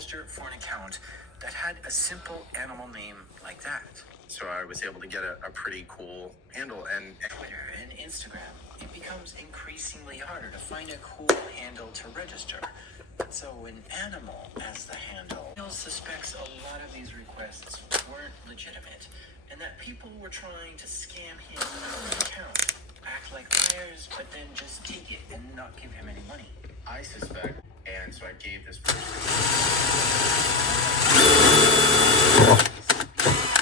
register for an account that had a simple animal name like that. So I was able to get a pretty cool handle. And Twitter and Instagram, it becomes increasingly harder to find a cool handle to register. So an animal as the handle, Neil suspects a lot of these requests weren't legitimate, and that people were trying to scam him out of an account, act like buyers, but then just take it and not give him any money. I suspect, and so I gave this person. It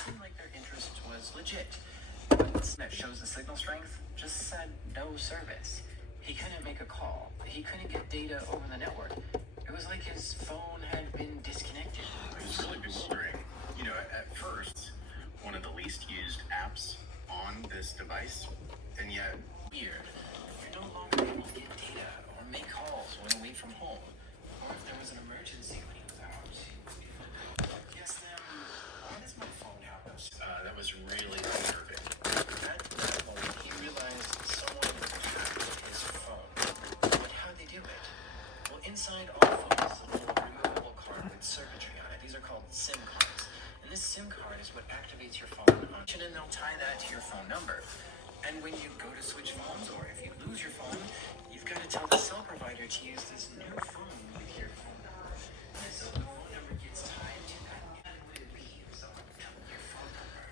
seemed like their interest was legit, but that shows the signal strength just said no service. He couldn't make a call. He couldn't get data over the network. It was like his phone had been disconnected. It was really bewildering. You know, at first, one of the least used apps on this device, and yet weird. You're no longer able to get data or make calls when away from home, or if there was an emergency when he was out. Yes, then, why does my phone have this? That was really unnerving. At that moment, he realized someone hacked his phone. But how'd they do it? Well, inside all phones is a little removable card with circuitry on it. These are called SIM cards. And this SIM card is what activates your phone, and they'll tie that to your phone number. And when you go to switch phones, or if you lose your phone, you've got to tell the cell provider to use this new phone with your phone number. And so the phone number gets tied to that. And would it be if someone took your phone number?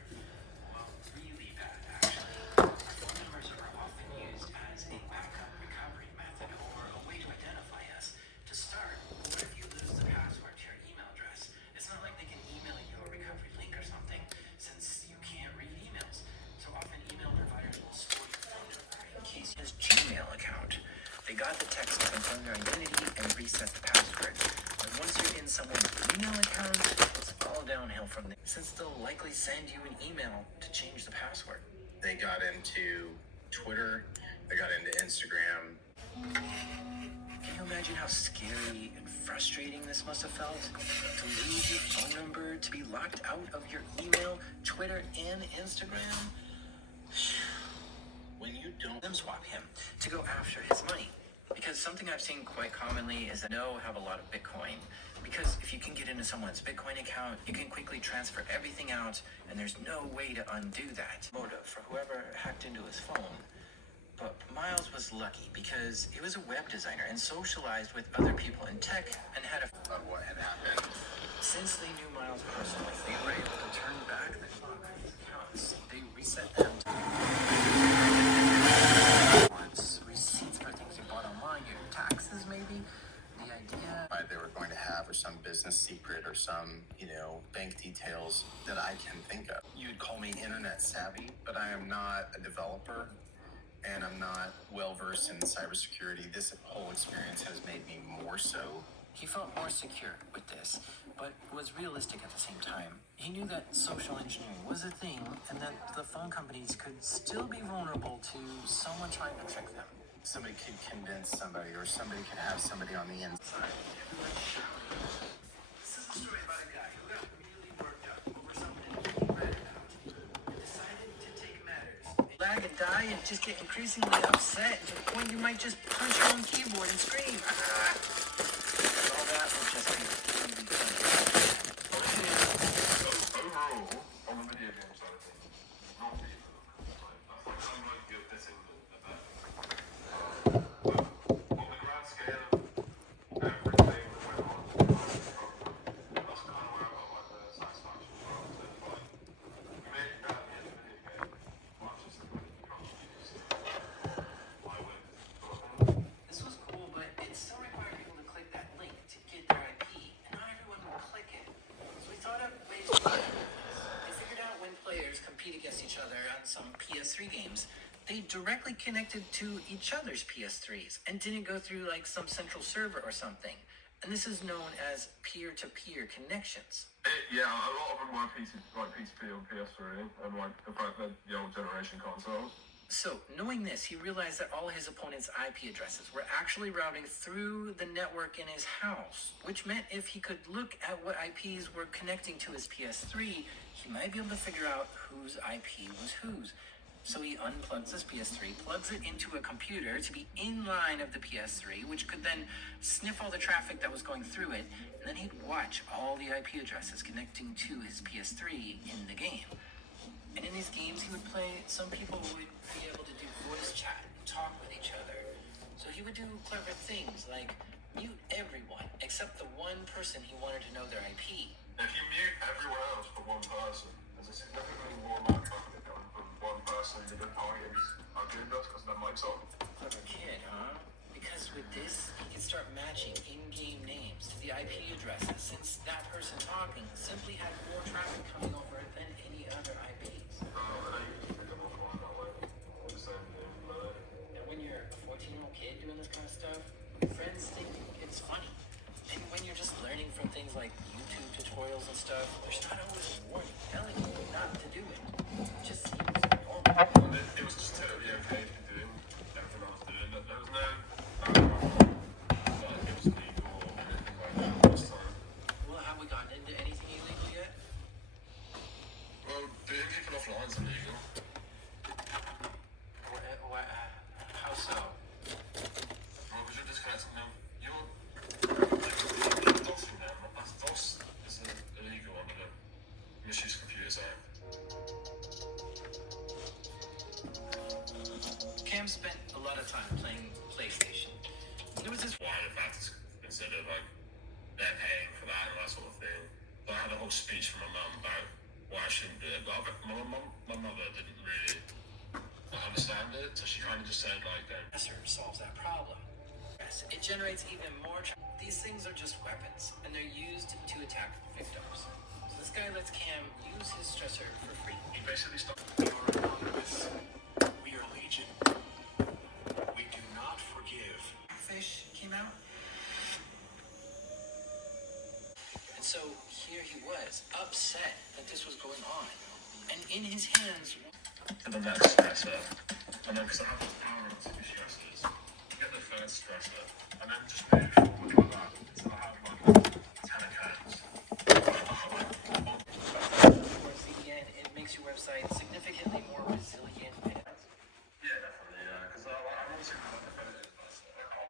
Well, really bad, actually. Phone numbers are often used as a backup recovery method or a way to identify us. To start, what if you lose the password to your email address? It's not like they can email you a recovery link or something, since you can't read emails. So often email providers will store your phone number in case his Gmail account. They got the text to confirm their identity and reset the password. But once you're in someone's email account, it's all downhill from there, since they'll likely send you an email to change the password. They got into Twitter, they got into Instagram. Can you imagine how scary and frustrating this must have felt? To lose your phone number, to be locked out of your email, Twitter, and Instagram? When you don't swap him to go after his money. Because something I've seen quite commonly is that have a lot of Bitcoin. Because if you can get into someone's Bitcoin account, you can quickly transfer everything out, and there's no way to undo that. Motive for whoever hacked into his phone. But Miles was lucky because he was a web designer and socialized with other people in tech and had of what had happened. Since they knew Miles personally, they were able to turn back the clock on his accounts. They reset them to receipts for things you bought online, your taxes maybe. The idea they were going to have, or some business secret, or some, bank details that I can think of. You'd call me internet savvy, but I am not a developer. And I'm not well-versed in cybersecurity. This whole experience has made me more so. He felt more secure with this, but was realistic at the same time. He knew that social engineering was a thing, and that the phone companies could still be vulnerable to someone trying to trick them. Somebody could convince somebody, or somebody could have somebody on the inside. This is a story about a guy who got really worked up over something he read about. Decided to take matters. Lag and die and just get increasingly upset to the point you might just punch your own keyboard and scream. And all that was just really funny. Overall, on the video game side of things, not people. I'm like good at this but on the grand scale of everything that went on, that's kind of where I got like the satisfaction from. So like, we made that in the video game, not just the contributions. I win. This was cool, but it still required people to click that link to get their IP, and not everyone would click it. So we thought of ways to do this. They figured out when players compete against each other on some PS3 games, they directly connected to each other's PS3s and didn't go through like some central server or something. And this is known as peer-to-peer connections. Yeah, a lot of them were PCP or PS3, and like the fact that the old generation consoles. So, knowing this, he realized that all his opponent's IP addresses were actually routing through the network in his house, which meant if he could look at what IPs were connecting to his PS3, he might be able to figure out whose IP was whose. So he unplugs his PS3, plugs it into a computer to be in line of the PS3, which could then sniff all the traffic that was going through it, and then he'd watch all the IP addresses connecting to his PS3 in the game. And in these games he would play, some people would be able to do voice chat and talk with each other. So he would do clever things like mute everyone except the one person he wanted to know their IP. If you mute everyone else but one person, there's a significantly more amount of traffic coming from one person who didn't target his IP address because their mic's on. Clever kid, huh? Because with this, he could start matching in-game names to the IP addresses, since that person talking simply had more traffic coming over than any other IPs. And when you're a 14-year-old kid doing this kind of stuff, friends think it's funny. And when you're just learning from things like YouTube tutorials and stuff, there's not always a warning telling you not to do it. It just seems normal. It was just totally okay to do everything I was doing. There was no like it was legal or anything like that this time. Well, have we gotten into anything illegal yet? Well, doing people offline is illegal. How so? Well, because you're disconnecting them. You're DOSing them. DOS is illegal under the Misuse Computers Act. Cam spent a lot of time playing PlayStation. There was this Why the fact is considered like they're paying for that and that sort of thing. But I had a whole speech from my mum about why I shouldn't do it. But my mother didn't really understand it, so she kind of just said like, solves that problem. Yes, it generates even more. These things are just weapons, and they're used to attack victims. So this guy lets Cam use his stressor for free. he basically stopped. We are Legion. We do not forgive. Fish came out. And so here he was, upset that this was going on. And in his hands, And then that stressor, and then because I have this power of two stressors, get the third stressor, and then just move forward like that. So I have like 10 accounts. towards the end, it makes your website significantly more resilient and